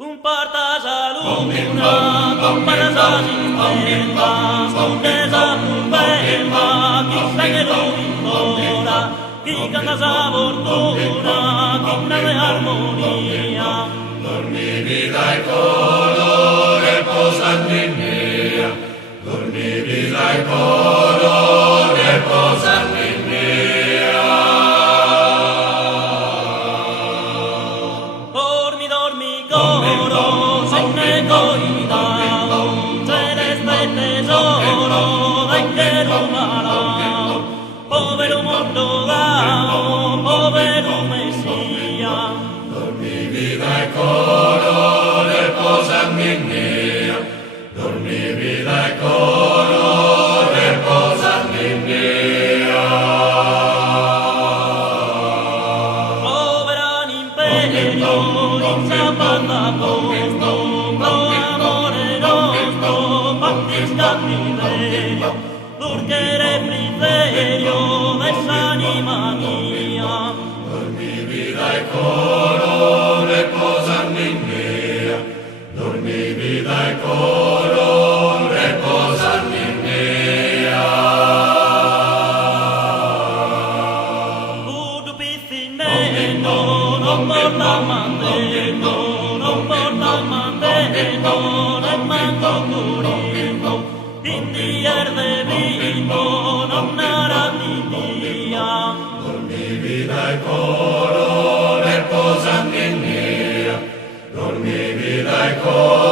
Un portasaluna, con parasasinella, con desapurbella, chi sa che l'ora, chi canta sa fortuna, chi nave armonia. Dormivi dai colore, posandi mia, dormivi dai colore, posandi mia. Dormi, coro, se ne coida, celeste tesoro, dai che rubarà, povero mondo gao, povero messia. Dormivi dai colore, posandi mia, dormivi dai colore, posandi mia. Povera l'imperio, in zapata posto, pro amore nostro, fatti scattiverio, durchere friserio, ves'anima mia. Dormivi dai colore, posandi mia, dormivi dai colore, posandi mia. Tu piscinetto, non porta mantello, non porta mantello, nemmeno curino, indier de vino, non era via. Dormivi dai colore, posandi mia, dormivi dai colore.